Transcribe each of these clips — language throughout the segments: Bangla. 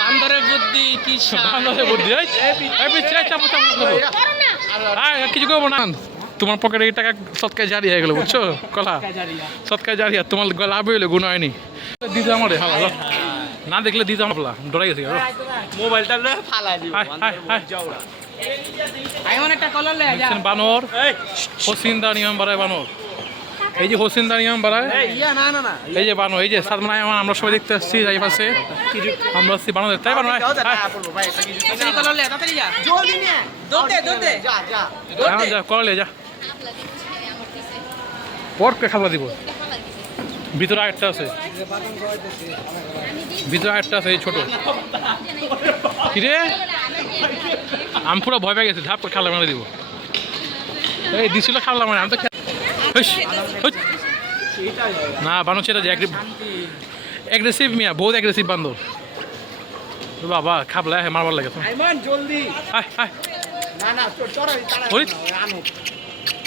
বান্দরের বুদ্ধি কি বান্দরের বুদ্ধি কিছু করবো না। তোমার পকেটে এই টাকা সৎকায় জারি হয়ে গেল, বুঝছো? কলা সৎকায় জারি, আর তোমার লাভ হইলো, গুণ হয়নি। দিতে আমার হালা না দেখলে দিতে আমার ডরাই গেছে। মোবাইলটা ফালাই দিব বানর হোসিন্দা নিয়ম বাড়ায়, বানর এই যে হোসিন্দা নিয়ম বাড়ায়, এই যে বানর, এই যে সাদমানায় আমরা সবাই দেখতে আসছি এই পাশে, আমরা আসছি বানর তাই বানর যা করলে যা পরকে খাবার দিব। ভিতরে আরেকটা আছে, ভিতরে আরেকটা আছে এই ছোট। কিরে আমি পুরো ভয় পেয়ে গেছি, ধাপ করে খালা মেরে দিব। এই দিছিল খালা মানে আমি তো না বানর ছেড়ে যে অ্যাগ্রেসিভ মিয়া, বহুত অ্যাগ্রেসিভ বান্দর বাবা, খাবলা হ্যাঁ মারবার লাগে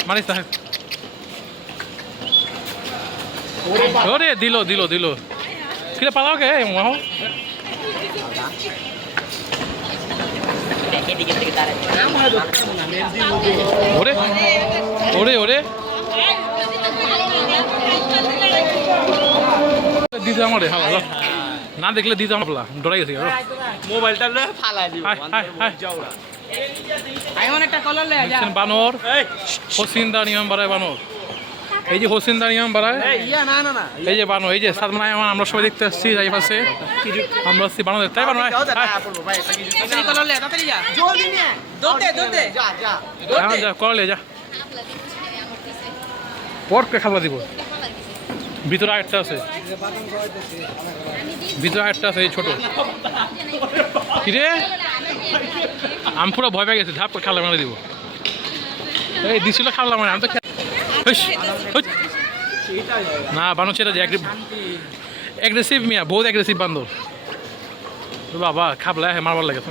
মারিস না। ওরে দিল দিল দিল কিরে পালাও কে ওরে ওরে ওরে দিতে আমার হালা না দেখলে দিতে আমার ডরাই গেছে। মোবাইলটা ফালাই দিব বানর হোসিন্দা নিয়ম বাড়ায়, বানর এই যে হোসিন্দা নিয়ম বাড়ায়, এই যে বানর, এই যে সাদমানায় আমরা সবাই দেখতে আসছি এই পাশে, আমরা আসছি বানর তাই বানর যা করলে যা পরকে খাবার দিব। ভিতরে আরেকটা আছে, ভিতরে আরেকটা আছে এই ছোট। কিরে আমি পুরো ভয় পেয়ে গেছি, ধাপ করে খালা মেরে দিব। এই দিছিল খালা মানে আমি তো না বানর ছেড়ে যে অ্যাগ্রেসিভ মিয়া, বহুত অ্যাগ্রেসিভ বান্দর বাবা, খাবলা হ্যাঁ মারবার লাগে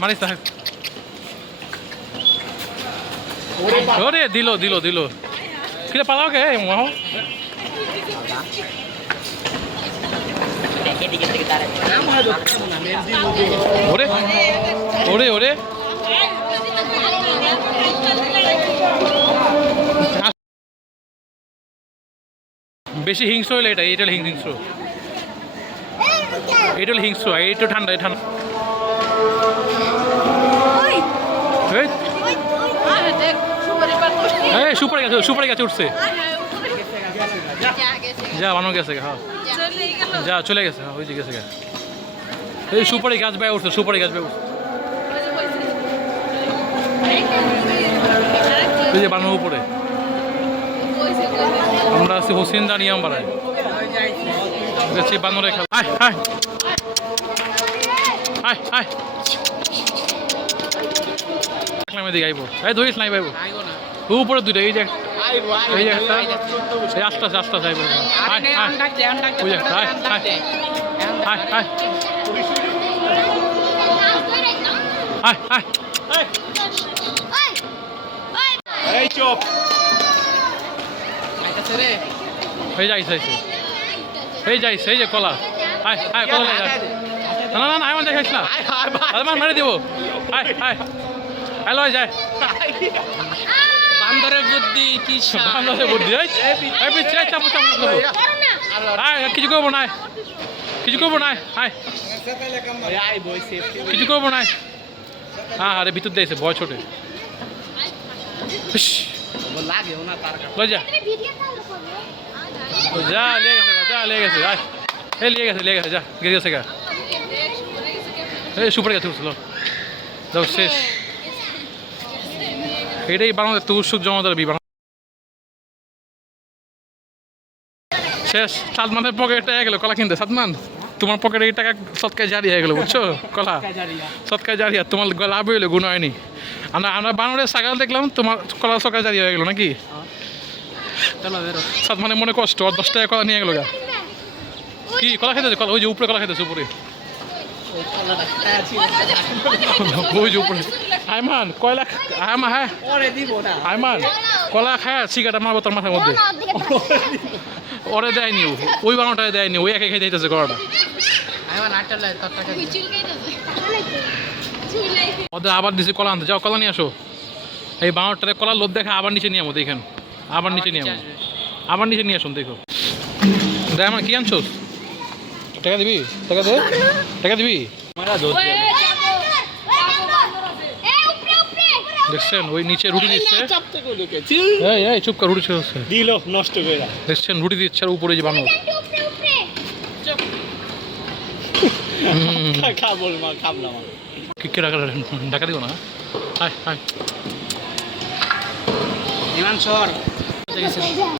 মারিস না। ওরে দিল দিল দিল কিরে পালাও কে ওরে ওরে ওরে বেশি হিংস্র হইলে এটা এটা হিংস্র, এটা হিংস্র, এইটা ঠান্ডা ঠান্ডা। সুপারি গাছে, সুপারি গাছে উঠছে, যা বানর গেছে হ্যাঁ, যা চলে গেছে হ্যাঁ, ওই যে গেছে এই সুপারি গাছ বেয়ে উঠছে, সুপারি গাছ বেয়ে উঠছে, ওই যে বানর উপরে। আমরা আছি হোসিন্দা নিয়ম বাড়ায়, বানরে খেলা দিকে আইব, এই ধরিস নাই পাইব উপরে দুইটা, এই যে এই একটা আস্তে আস্তে আস্তে যাইব, এই যাইছে এই যাইছে, এই যে কলা কলা না না না আমার দেখাইছ না, আমার মারি দিব লয় যায়। বান্দরের বুদ্ধি কি বান্দরের বুদ্ধি কিছু করবো না, কিছু করবো না, কিছু করবো না। হ্যাঁ আরে ভিতর দিয়েছে ভয় ছোটে যা লেগে গেছে, যা লেগে গেছে, এই লেগে গেছে, লেগে গেছে, যা গেছে গা এই সুপার গেছে উঠছিল যাও শেষ। এটাই বাংলাদেশ উৎসুক জমাদার বিভাগ শেষ। সাদমানের পকেটে গেল কলা কিনতে, সাদমান তোমার পকেটে এই টাকা সৎকায় জারি হয়ে গেল, বুঝছো? কলা সৎকায় জারি, আর তোমার লাভ হইলো, গুণ হয়নি। আমরা বানরের ছাগল দেখলাম, তোমার কলা সৎকায় জারি হয়ে গেল নাকি? সাদমানের মনে কষ্ট, আর 10 টাকা কলা নিয়ে গেল গা। কি কলা খেতেছে? কলা ওই যে উপরে কলা খেতেছে, উপরে ওই যে উপরে। আইমান কয় লাখ? হ্যাঁ আইমান কলা খায় সিগারেট মারবো তোর মাথার মধ্যে ওরে দেয়নি ও, ওই বানাটাই দেয়নি ওই একে খেয়ে দিতেছে কলাটা ওদের আবার দিছে কলা আনতে যাও কলা নিয়ে আসো এই বানরটারে কলার লোভ দেখে আবার নিচে নিয়ে আমো দেখেন আবার নিচে নিয়ে আমো আবার নিচে নিয়ে আসুন দেখো দেখ আমার কি আনছোস টাকা দিবি টাকা দে টাকা দিবি দেখছেন ওই নিচে রুটি দিচ্ছে এই এই চুপ কর রুটি হচ্ছে দিল নষ্ট করে দেখছেন রুটি দিচ্ছে আর উপরে যে বানর খা বল মা খাবলা মা কি টাকা দিব না হাই হাই ইমান সর